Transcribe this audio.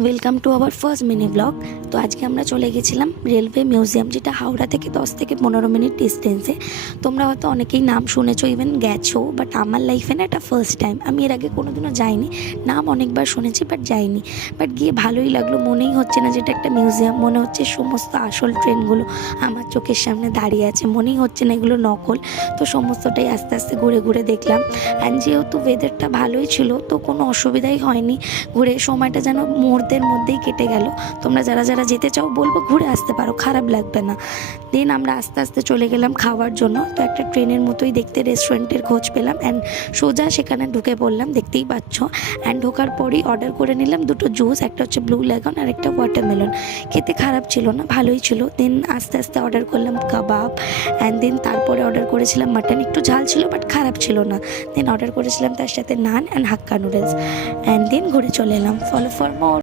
Welcome to our first mini blog. তো আজকে আমরা চলে গেছিলাম রেলওয়ে মিউজিয়াম, যেটা হাওড়া থেকে 10 থেকে 15 মিনিট ডিস্টেন্সে। তোমরা হয়তো অনেকেই নাম শুনেছো, ইভেন গেছো, বাট আমার লাইফে না এটা ফার্স্ট টাইম। আমি এর আগে কোনোদিনও যাইনি, নাম অনেকবার শুনেছি বাট যাইনি। বাট গিয়ে ভালোই লাগলো, মনেই হচ্ছে না যেটা একটা মিউজিয়াম, মনে হচ্ছে সমস্ত আসল ট্রেনগুলো আমার চোখের সামনে দাঁড়িয়ে আছে, মনেই হচ্ছে না এগুলো নকল। তো সমস্তটাই আস্তে আস্তে ঘুরে ঘুরে দেখলাম। অ্যান্ড যেহেতু ওয়েদারটা ভালোই ছিল, তো কোনো অসুবিধাই হয়নি। ঘুরে সময়টা যেন মুহূর্তের মধ্যেই কেটে গেল। তোমরা যারা যারা যেতে চাও বলবো ঘুরে আসতে পারো, খারাপ লাগবে না। দেন আমরা আস্তে আস্তে চলে গেলাম খাওয়ার জন্য। তো একটা ট্রেনের মতোই দেখতে রেস্টুরেন্টের খোঁজ পেলাম, অ্যান্ড সোজা সেখানে ঢুকে পড়লাম, দেখতেই পাচ্ছ। অ্যান্ড ঢোকার পরেই অর্ডার করে নিলাম দুটো জুস, একটা হচ্ছে ব্লু লেগন আর একটা ওয়াটারমেলন। খেতে খারাপ ছিল না, ভালোই ছিল। দেন আস্তে আস্তে অর্ডার করলাম কাবাব, অ্যান্ড দেন তারপরে অর্ডার করেছিলাম মাটন। একটু ঝাল ছিল বাট খারাপ ছিল না। দেন অর্ডার করেছিলাম তার সাথে naan and hakka noodles, and then ঘুরে চলে এলাম। Follow for more.